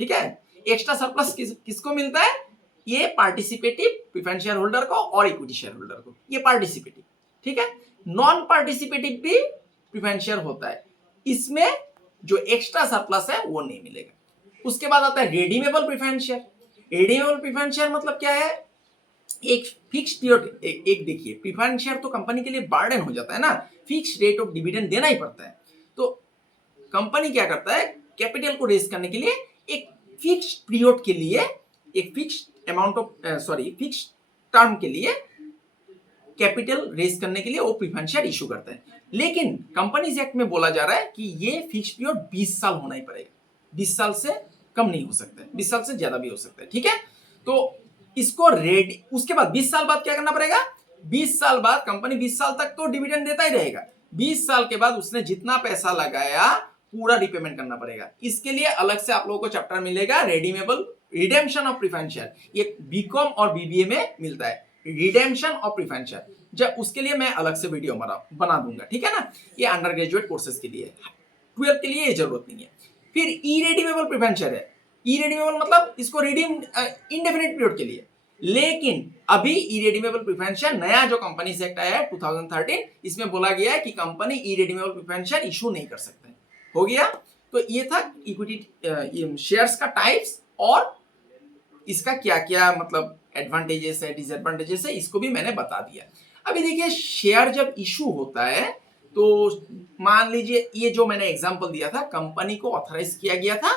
ठीक है। एक्स्ट्रा सरप्लस किसको मिलता है, ये पार्टिसिपेटिव प्रेफरेंस शेयर होल्डर को और इक्विटी शेयर होल्डर को, ये पार्टिसिपेटिव, ठीक है। नॉन पार्टिसिपेटिव भी प्रेफरेंस शेयर होता है, इसमें जो एक्स्ट्रा सरप्लस है वो नहीं मिलेगा। उसके बाद आता है redeemable preference share. Redeemable preference share मतलब क्या है, एक फिक्स पीरियड, एक देखिए, प्रेफरेंस शेयर तो कंपनी के लिए बर्डन हो जाता है ना, फिक्स रेट ऑफ डिविडेंड देना ही पड़ता है। तो कंपनी क्या करता है, कैपिटल को रेज करने के लिए एक फिक्स पीरियड के लिए, एक fix amount of fix term के लिए कैपिटल रेज करने के लिए वो प्रेफरेंस शेयर इशू करता है। लेकिन कंपनीज एक्ट में बोला जा रहा है कि ये फिक्स पीरियड 20 साल होना ही पड़ेगा, 20 साल से कम नहीं हो सकता है, 20 साल से ज्यादा भी हो सकता है, ठीक है। तो इसको रेडी, उसके बाद 20 साल बाद क्या करना पड़ेगा, 20 साल बाद कंपनी 20 साल तक तो डिविडेंड देता ही रहेगा, 20 साल के बाद उसने जितना पैसा लगाया पूरा रिपेमेंट करना पड़ेगा। इसके लिए अलग से आप लोगों को चैप्टर मिलेगा, redeemable redemption of preference share, ये बीकॉम और बीबीए में मिलता है, रिडेम्पशन ऑफ प्रेफरेंस शेयर। जब उसके लिए मैं अलग से वीडियो बना दूंगा, ठीक है ना, ये अंडर ग्रेजुएट कोर्सेज के लिए, 12 के लिए ये जरूरत नहीं है। फिर इरेडीमेबल प्रेफरेंस शेयर है। इरेडीमेबल मतलब इसको रिडीम इंडेफिनिट पीरियड के लिए, लेकिन अभी इरेडीमेबल प्रेफरेंस शेयर नया जो कंपनी एक्ट आया है 2013, इसमें बोला गया है कि company irredeemable preference share issue नहीं कर सकता है। हो गया, तो ये था इक्विटी शेयर्स का टाइप्स और इसका क्या क्या मतलब एडवांटेजेस है, डिसएडवांटेजेस है, इसको भी मैंने बता दिया। अभी देखिए, शेयर जब इशू होता है तो मान लीजिए ये जो मैंने एग्जांपल दिया था, कंपनी को ऑथराइज किया गया था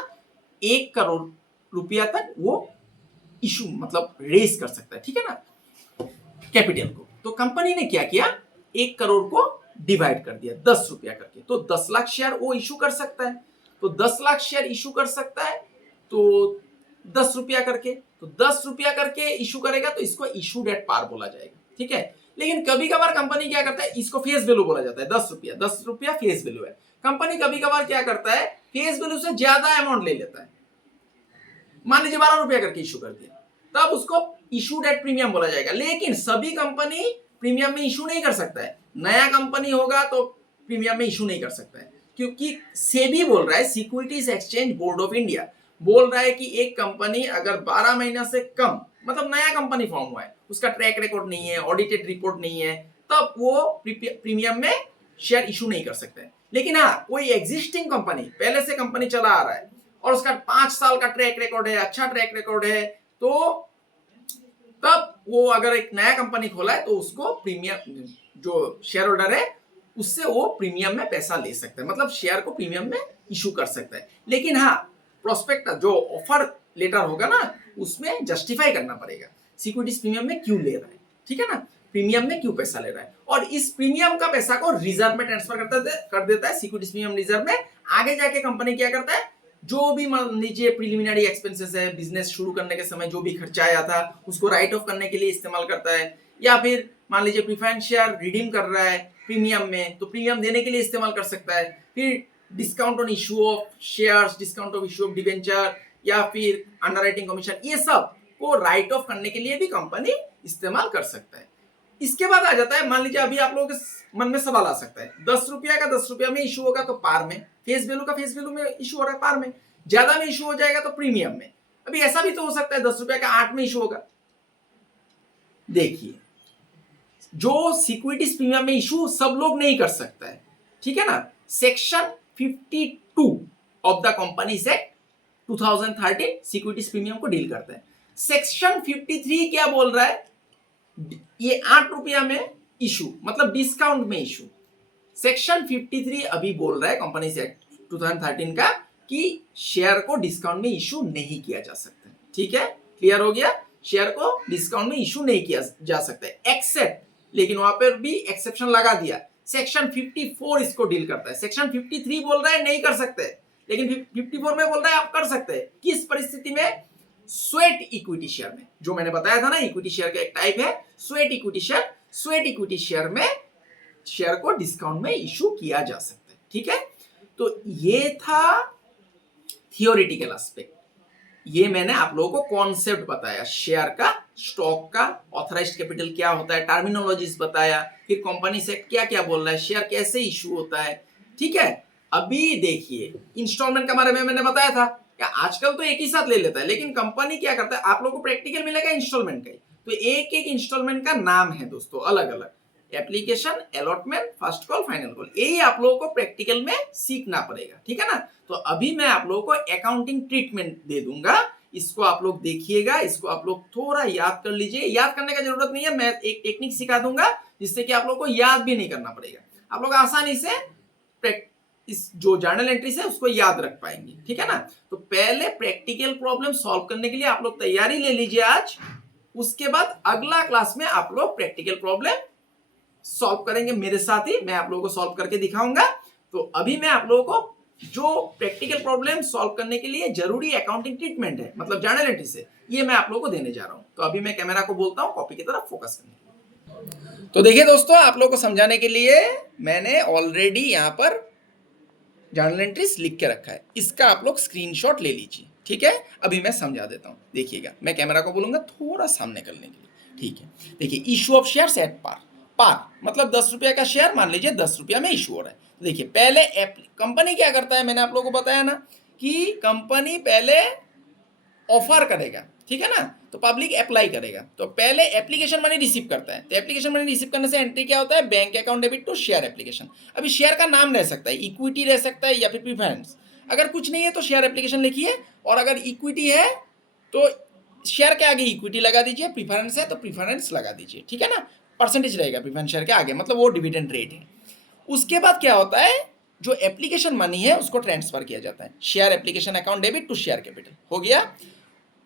1 करोड़ रुपया तक वो इशू मतलब रेज कर सकता है, ठीक है ना, कैपिटल को। तो कंपनी ने क्या किया, 1 करोड़ को डिवाइड कर दिया 10 रुपया करके, तो 10 लाख शेयर वो इशू कर सकता है। तो 10 लाख शेयर इशू कर सकता है तो 10 रुपया करके, तो 10 रुपया करके इशू करेगा, तो इसको इशूड एट पार बोला जाएगा, ठीक है। लेकिन कभी कभार कंपनी क्या करता है, इसको फेस वैल्यू बोला जाता है, 10 रुपया फेस वैल्यू है। कंपनी कभी कभार क्या करता है, फेस वैल्यू से ज्यादा अमाउंट ले लेता है, मान लीजिए 12 रुपया करके इशू कर दिया, तब उसको इशूड एट प्रीमियम बोला जाएगा। लेकिन सभी कंपनी प्रीमियम में इशू नहीं कर सकता है, नया कंपनी होगा तो प्रीमियम में इशू नहीं कर सकता है, क्योंकि सेबी बोल रहा है, securities exchange board of India बोल रहा है कि एक कंपनी अगर 12 महीना से कम, मतलब नया कंपनी फॉर्म हुआ है, उसका ट्रैक रिकॉर्ड नहीं है, ऑडिटेड रिपोर्ट नहीं है, तब वो प्रीमियम में शेयर इशू नहीं कर सकता है। लेकिन हाँ, कोई एग्जिस्टिंग कंपनी, पहले से कंपनी चला आ रहा है और उसका 5 साल का ट्रैक रिकॉर्ड है, अच्छा ट्रैक रिकॉर्ड है, तो तब वो अगर एक नया कंपनी खोला है तो उसको प्रीमियम, जो शेयर होल्डर है उससे वो प्रीमियम में पैसा ले सकता है, मतलब शेयर को प्रीमियम में इशू कर सकता है। लेकिन हाँ, प्रोस्पेक्टस जो ऑफर लेटर होगा ना, उसमें जस्टिफाई करना पड़ेगा सिक्योरिटीज प्रीमियम में क्यों ले रहा है, ठीक है ना, प्रीमियम में क्यों पैसा ले रहा है। और इस प्रीमियम का पैसा को रिजर्व में ट्रांसफर कर देता है, सिक्योरिटीज प्रीमियम रिजर्व में। आगे जाके कंपनी क्या करता है, जो भी मान लीजिए प्रिलिमिनरी एक्सपेंसेस है, बिजनेस शुरू करने के समय जो भी खर्चा आया था उसको राइट ऑफ करने के लिए इस्तेमाल करता है, या फिर मान लीजिए प्रीफरेंस शेयर रिडीम कर रहा है प्रीमियम में, तो प्रीमियम देने के लिए इस्तेमाल कर सकता है। फिर discount on issue of shares, discount of issue of debenture, या फिर अंडरराइटिंग कमीशन, ये सब को राइट ऑफ करने के लिए भी कंपनी इस्तेमाल कर सकता है। इसके बाद आ जाता है, मान लीजिए अभी आप लोगों के मन में सवाल आ सकता है, 10 रुपया का 10 रुपया में इशू होगा तो पार में, फेस वैल्यू का फेस वैल्यू में इशू हो रहा है पार में, ज्यादा में इशू हो जाएगा तो प्रीमियम में। अभी ऐसा भी तो हो सकता है 10 रुपया का 8 में इशू होगा। देखिए, जो सिक्योरिटीज प्रीमियम में इशू सब लोग नहीं कर सकता है, ठीक है ना। Section 52 of the companies act 2013 securities premium को डील करता है। सेक्शन 53 क्या बोल रहा है, ये 8 रुपया में इशू मतलब डिस्काउंट में इशू। सेक्शन 53 अभी बोल रहा है कंपनीज एक्ट 2013 का कि शेयर को डिस्काउंट में इशू नहीं किया जा सकता, ठीक है, क्लियर हो गया। शेयर को डिस्काउंट में इशू नहीं किया जा सकता है एक्सेप्ट, लेकिन वहां पर भी एक्सेप्शन लगा दिया, सेक्शन 54 इसको डील करता है। सेक्शन 53 बोल रहा है नहीं कर सकते, लेकिन 54 में बोल रहा है आप कर सकते हैं। किस परिस्थिति में, स्वेट इक्विटी शेयर में, जो मैंने बताया था ना, इक्विटी शेयर का एक टाइप है sweat equity share. Sweat equity share में शेयर को डिस्काउंट में इशू किया जा सकता है, ठीक है। तो ये था थियोरिटिकल एस्पेक्ट, ये मैंने आप लोगों को कॉन्सेप्ट बताया शेयर का, स्टॉक का, ऑथराइज्ड कैपिटल क्या होता है, टर्मिनोलॉजीज बताया, फिर कंपनी से क्या क्या बोल रहा है, शेयर कैसे इशू होता है, ठीक है। अभी देखिए, इंस्टॉलमेंट के बारे में मैंने बताया था कि आजकल तो एक ही साथ ले लेता है, लेकिन कंपनी क्या करता है, आप लोगों को प्रैक्टिकल मिलेगा इंस्टॉलमेंट का ही, तो एक एक इंस्टॉलमेंट का नाम है दोस्तों अलग अलग, application, allotment, first call, final call, यही आप लोगों को प्रैक्टिकल में सीखना पड़ेगा, ठीक है ना। तो अभी मैं आप लोगों को अकाउंटिंग ट्रीटमेंट दे दूंगा, इसको आप लोग देखिएगा, इसको आप लोग थोड़ा याद कर लीजिए। याद करने का जरूरत नहीं है, मैं एक टेक्निक सिखा दूंगा जिससे कि आप लोग को याद भी नहीं करना पड़ेगा, आप लोग आसानी से इस जो जर्नल एंट्रीज है उसको याद रख पाएंगे, ठीक है ना। तो पहले प्रैक्टिकल प्रॉब्लम सॉल्व करने के लिए आप लोग तैयारी ले लीजिए आज, उसके बाद अगला क्लास में आप लोग प्रैक्टिकल प्रॉब्लम सॉल्व करेंगे मेरे साथ ही, मैं आप लोगों को सॉल्व करके दिखाऊंगा। तो अभी मैं आप लोगों को जो प्रैक्टिकल प्रॉब्लम सॉल्व करने के लिए जरूरी अकाउंटिंग ट्रीटमेंट है, मतलब जर्नल एंट्री से, ये मैं आप लोगों को देने जा रहा हूं। तो अभी मैं कैमरा को बोलता हूं कॉपी की तरफ फोकस करने के लिए। तो देखिए दोस्तों, आप लोगों को समझाने के लिए मैंने ऑलरेडी यहाँ पर जर्नल एंट्रीज लिख के रखा है, इसका आप लोग स्क्रीनशॉट ले लीजिए, ठीक है। अभी मैं समझा देता हूँ, देखिएगा, मैं कैमरा को बोलूंगा थोड़ा सामने करने के लिए, ठीक है। देखिए, issue of shares at par, par मतलब 10 रुपया का शेयर मान लीजिए 10 रुपया में इशू हो रहा है। देखिए, पहले कंपनी क्या करता है, मैंने आप लोगों को बताया ना कि कंपनी पहले ऑफर करेगा, ठीक है ना, तो पब्लिक अप्लाई करेगा, तो पहले एप्लीकेशन मनी रिसीव करता है। तो एप्लीकेशन मनी रिसीव करने से एंट्री क्या होता है, bank account debit to share application. अभी शेयर का नाम रह सकता है, इक्विटी रह सकता है या फिर प्रीफरेंस। अगर कुछ नहीं है तो शेयर एप्लीकेशन लिखिए, और अगर इक्विटी है तो शेयर के आगे इक्विटी लगा दीजिए, प्रीफरेंस है तो प्रीफरेंस लगा दीजिए, ठीक है ना, परसेंटेज रहेगा प्रीफरेंस शेयर के आगे, मतलब वो डिविडेंड रेट है। उसके बाद क्या होता है, जो एप्लीकेशन मनी है उसको ट्रांसफर किया जाता है, share application account debit to share capital हो गया।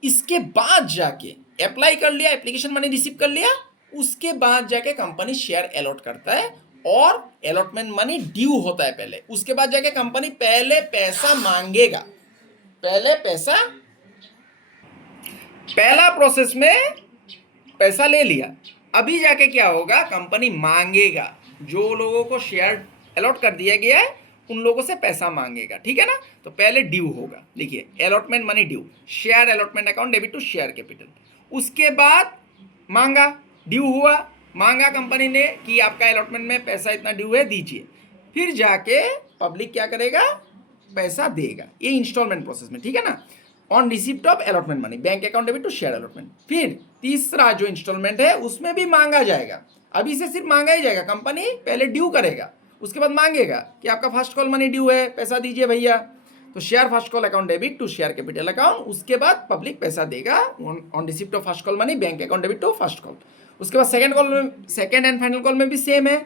इसके बाद जाके अप्लाई कर लिया, एप्लीकेशन मनी रिसीव कर लिया, उसके बाद जाके कंपनी शेयर अलॉट करता है और अलॉटमेंट मनी ड्यू होता है पहले, उसके बाद जाके कंपनी पहले पैसा मांगेगा, पहला प्रोसेस में पैसा ले लिया, अभी जाके क्या होगा, कंपनी मांगेगा, जो लोगों को शेयर अलॉट कर दिया गया है उन लोगों से पैसा मांगेगा, ठीक है ना। तो पहले ड्यू होगा, देखिए allotment money due, share allotment account debit to share capital, उसके बाद मांगा, ड्यू हुआ, मांगा कंपनी ने कि आपका अलॉटमेंट में पैसा इतना ड्यू है दीजिए, फिर जाके पब्लिक क्या करेगा, पैसा देगा, ये इंस्टॉलमेंट प्रोसेस में, ठीक है ना। On receipt of allotment money, bank account debit to share allotment. फिर तीसरा जो इंस्टॉलमेंट है उसमें भी मांगा जाएगा, अभी से सिर्फ मांगा ही जाएगा, कंपनी पहले ड्यू करेगा, उसके बाद मांगेगा कि आपका फर्स्ट कॉल मनी ड्यू है, पैसा दीजिए भैया, तो share first call account debit to share capital account, उसके बाद पब्लिक पैसा देगा on receipt of first call money, bank account debit to first call. उसके बाद सेकंड कॉल में, सेकंड एंड फाइनल कॉल में भी सेम है,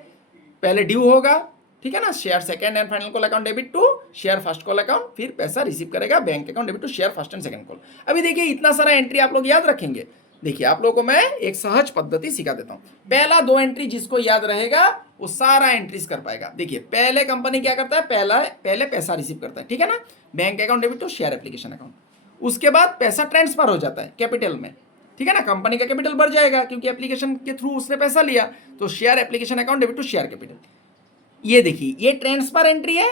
पहले ड्यू होगा, ठीक है ना, share second and final call account debit to share first call account, फिर पैसा रिसीव करेगा bank account debit to share first and second call. अभी देखिए इतना सारा एंट्री आप लोग याद रखेंगे, देखिए आप लोगों को मैं एक सहज पद्धति सिखा देता हूं, पहला 2 एंट्री जिसको याद रहेगा वो सारा एंट्रीज कर पाएगा। देखिए पहले कंपनी क्या करता है, पहले पैसा रिसीव करता है, ठीक है ना, bank account debit to share application account, उसके बाद पैसा ट्रांसफर हो जाता है कैपिटल में, ठीक है ना, कंपनी का कैपिटल बढ़ जाएगा क्योंकि एप्लीकेशन के थ्रू उसने पैसा लिया, तो share application account debit to share capital. ये देखिए ये ट्रांसफर एंट्री है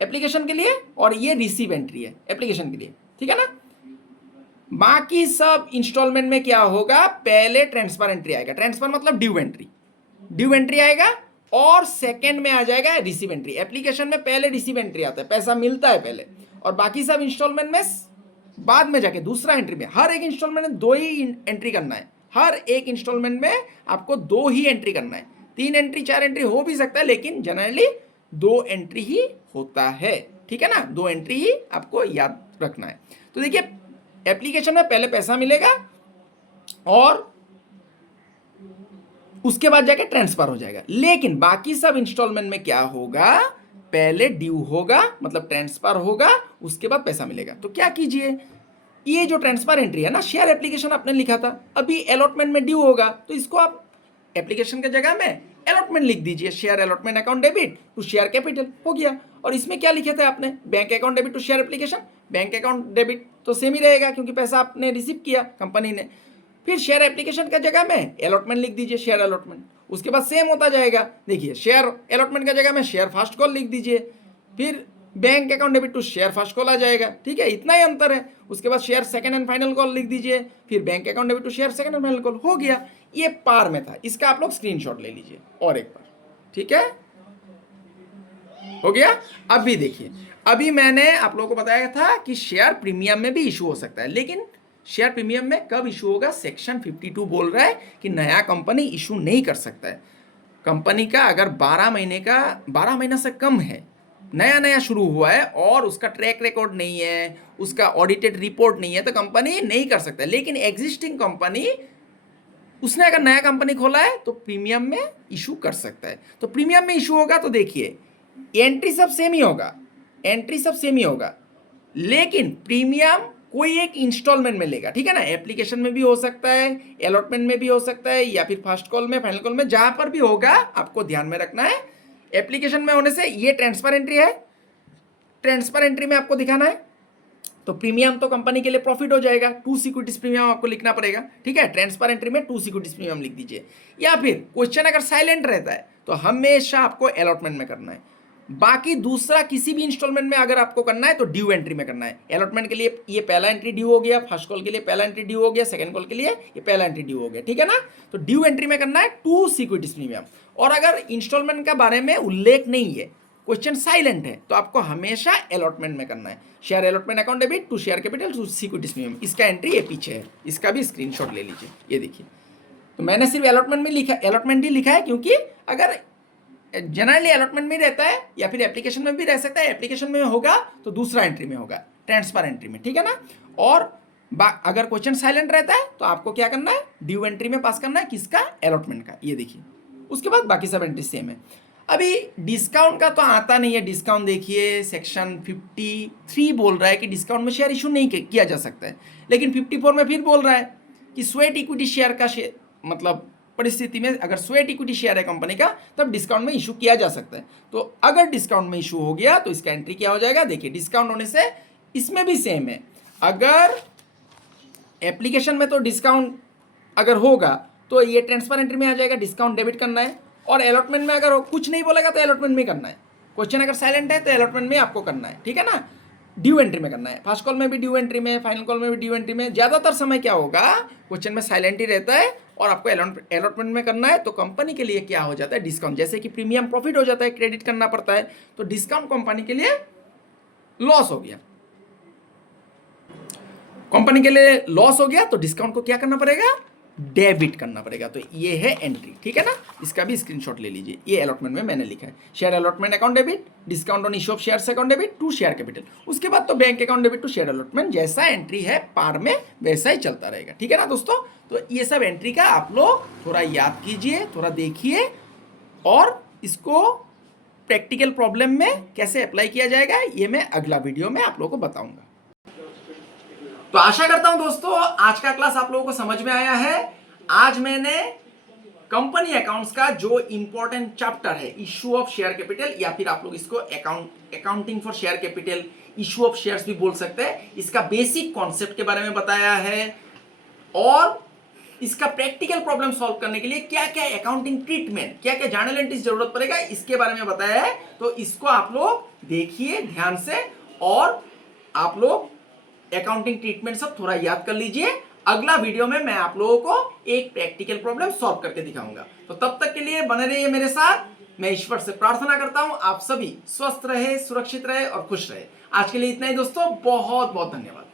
एप्लीकेशन के लिए और ये रिसीव एंट्री है एप्लीकेशन के लिए, ठीक है ना। बाकी सब इंस्टॉलमेंट में क्या होगा, पहले ट्रांसफर एंट्री आएगा, ट्रांसफर मतलब ड्यू एंट्री आएगा, और सेकंड में आ जाएगा रिसीव एंट्री। एप्लीकेशन में पहले रिसीव एंट्री आता है, पैसा मिलता है पहले, और बाकी सब इंस्टॉलमेंट में बाद में जाके दूसरा एंट्री में, हर एक इंस्टॉलमेंट में 2 ही एंट्री करना है, हर एक इंस्टॉलमेंट में आपको 2 ही एंट्री करना है, 3 एंट्री 4 एंट्री हो भी सकता है, लेकिन जनरली 2 एंट्री ही होता है, ठीक है ना, 2 एंट्री ही आपको याद रखना है। तो देखिए एप्लीकेशन में पहले पैसा मिलेगा और उसके बाद जाके ट्रांसफर हो जाएगा, लेकिन बाकी सब इंस्टॉलमेंट में क्या होगा, पहले ड्यू होगा मतलब ट्रांसफर होगा, उसके बाद पैसा मिलेगा। तो क्या कीजिए, ये जो ट्रांसफर एंट्री है ना, शेयर एप्लीकेशन आपने लिखा था, अभी अलॉटमेंट में ड्यू होगा, तो इसको आप एप्लीकेशन के जगह में अलॉटमेंट लिख दीजिए, share allotment account debit to share capital हो गया। और इसमें क्या लिखे थे आपने, bank account debit to share application, bank account debit तो सेम ही रहेगा क्योंकि पैसा आपने रिसीव किया कंपनी ने, फिर शेयर एप्लीकेशन का जगह में अलॉटमेंट लिख दीजिए, शेयर अलॉटमेंट, उसके बाद सेम होता जाएगा, देखिए शेयर अलॉटमेंट का जगह में शेयर फर्स्ट कॉल लिख दीजिए, फिर bank account debit to share first call आ जाएगा, ठीक है, इतना ही अंतर है। उसके बाद share second and final call लिख दीजिए, फिर bank account debit to share second and final call हो गया। ये पार में था, इसका आप लोग स्क्रीनशॉट ले लीजिए और एक बार, ठीक है, हो गया। अभी देखिए, अभी मैंने आप लोगों को बताया था कि शेयर प्रीमियम में भी इशू हो सकता है, लेकिन शेयर प्रीमियम में कब इशू होगा, सेक्शन 52 बोल रहा है कि नया कंपनी इशू नहीं कर सकता है। कंपनी का अगर 12 महीना से कम है, नया नया शुरू हुआ है और उसका ट्रैक रिकॉर्ड नहीं है, उसका ऑडिटेड रिपोर्ट नहीं है, तो कंपनी नहीं कर सकता है। लेकिन एग्जिस्टिंग कंपनी, उसने अगर नया कंपनी खोला है तो प्रीमियम में इशू कर सकता है। तो प्रीमियम में इशू होगा तो देखिए एंट्री सब सेम ही होगा, लेकिन प्रीमियम कोई एक इंस्टॉलमेंट में लेगा, ठीक है ना, एप्लीकेशन में भी हो सकता है, अलॉटमेंट में भी हो सकता है, या फिर फर्स्ट कॉल में, फाइनल कॉल में, जहां पर भी होगा आपको ध्यान में रखना है। एप्लीकेशन में होने से ये ट्रांसफर एंट्री है, ट्रांसफर एंट्री में आपको दिखाना है, तो प्रीमियम तो कंपनी के लिए प्रॉफिट हो जाएगा, 2 सिक्योरिटीज प्रीमियम आपको लिखना पड़ेगा, ठीक है, ट्रांसफर एंट्री में 2 सिक्योरिटीज प्रीमियम लिख दीजिए। या फिर क्वेश्चन अगर साइलेंट रहता है तो हमेशा आपको अलॉटमेंट में करना है, बाकी दूसरा किसी भी इंस्टॉलमेंट में अगर आपको करना है तो ड्यू एंट्री में करना है। अलॉटमेंट के लिए ये पहला एंट्री ड्यू हो गया, फर्स्ट कॉल के लिए पहला एंट्री ड्यू हो गया, सेकंड कॉल के लिए ये पहला एंट्री ड्यू हो गया, ठीक है ना। तो ड्यू एंट्री में करना है 2 सिक्योरिटीज प्रीमियम। और अगर इंस्टॉलमेंट का बारे में उल्लेख नहीं है, क्वेश्चन साइलेंट है, तो आपको हमेशा अलॉटमेंट में करना है, share allotment account debit to share capital to securities premium. इसका एंट्री ये पीछे है, इसका भी स्क्रीनशॉट ले लीजिए, ये देखिए। तो मैंने सिर्फ अलॉटमेंट में लिखा, अलॉटमेंट ही लिखा है क्योंकि अगर जनरली अलॉटमेंट में रहता है या फिर एप्लीकेशन में भी रह सकता है, एप्लीकेशन में होगा तो दूसरा एंट्री में होगा, ट्रांसफर एंट्री में, ठीक है ना। और अगर क्वेश्चन साइलेंट रहता है तो आपको क्या करना है, ड्यू एंट्री में पास करना है, किसका, अलॉटमेंट का, ये देखिए। उसके बाद बाकी सब एंट्री सेम है। अभी डिस्काउंट का तो आता नहीं है। डिस्काउंट देखिए सेक्शन 53 बोल रहा है कि डिस्काउंट में शेयर इशू नहीं किया जा सकता है, लेकिन 54 में फिर बोल रहा है कि स्वेट इक्विटी शेयर का शेयर मतलब परिस्थिति में अगर स्वेट इक्विटी शेयर है कंपनी का तब डिस्काउंट में इशू किया जा सकता है। तो अगर डिस्काउंट में इशू हो गया तो इसका एंट्री क्या हो जाएगा, देखिए डिस्काउंट होने से इसमें भी सेम है। अगर एप्लीकेशन में तो डिस्काउंट अगर होगा तो ये ट्रांसफर एंट्री में आ जाएगा, डिस्काउंट डेबिट करना है। और अलॉटमेंट में अगर कुछ नहीं बोलेगा तो अलॉटमेंट में करना है। क्वेश्चन अगर साइलेंट है तो अलॉटमेंट में आपको करना है, ठीक है ना। ड्यू एंट्री में करना है, फर्स्ट कॉल में भी ड्यू एंट्री में, फाइनल कॉल में भी ड्यू एंट्री में। ज़्यादातर समय क्या होगा, क्वेश्चन में साइलेंट ही रहता है और आपको अलॉटमेंट में करना है। तो कंपनी के लिए क्या हो जाता है, डिस्काउंट, जैसे कि प्रीमियम प्रॉफिट हो जाता है, क्रेडिट करना पड़ता है, तो डिस्काउंट कंपनी के लिए लॉस हो गया। कंपनी के लिए लॉस हो गया तो डिस्काउंट को क्या करना पड़ेगा, डेबिट करना पड़ेगा। तो ये है एंट्री, ठीक है ना। इसका भी स्क्रीनशॉट ले लीजिए, ये अलॉटमेंट में मैंने लिखा है, share allotment account debit, discount on issue of shares account debit to share capital. उसके बाद तो bank account debit to share allotment, जैसा एंट्री है पार में वैसा ही चलता रहेगा, ठीक है ना दोस्तों। तो ये सब एंट्री का आप लोग थोड़ा याद कीजिए, थोड़ा देखिए, और इसको प्रैक्टिकल प्रॉब्लम में कैसे अप्लाई किया जाएगा ये मैं अगला वीडियो में आप लोगों को बताऊंगा। तो आशा करता हूं दोस्तों आज का क्लास आप लोगों को समझ में आया है। आज मैंने कंपनी अकाउंट्स का जो इंपॉर्टेंट चैप्टर है, इशू ऑफ शेयर कैपिटल, या फिर आप लोग इसको accounting for share capital, issue of shares भी बोल सकते हैं, इसका बेसिक कॉन्सेप्ट के बारे में बताया है। और इसका प्रैक्टिकल प्रॉब्लम सॉल्व करने के लिए क्या क्या अकाउंटिंग ट्रीटमेंट, क्या क्या जर्नल एंट्रीज जरूरत पड़ेगा, इसके बारे में बताया है। तो इसको आप लोग देखिए ध्यान से, और आप लोग अकाउंटिंग ट्रीटमेंट सब थोड़ा याद कर लीजिए। अगला वीडियो में मैं आप लोगों को एक प्रैक्टिकल प्रॉब्लम सॉल्व करके दिखाऊंगा। तो तब तक के लिए बने रहिए मेरे साथ। मैं ईश्वर से प्रार्थना करता हूं आप सभी स्वस्थ रहे, सुरक्षित रहे और खुश रहे। आज के लिए इतना ही दोस्तों, बहुत बहुत धन्यवाद।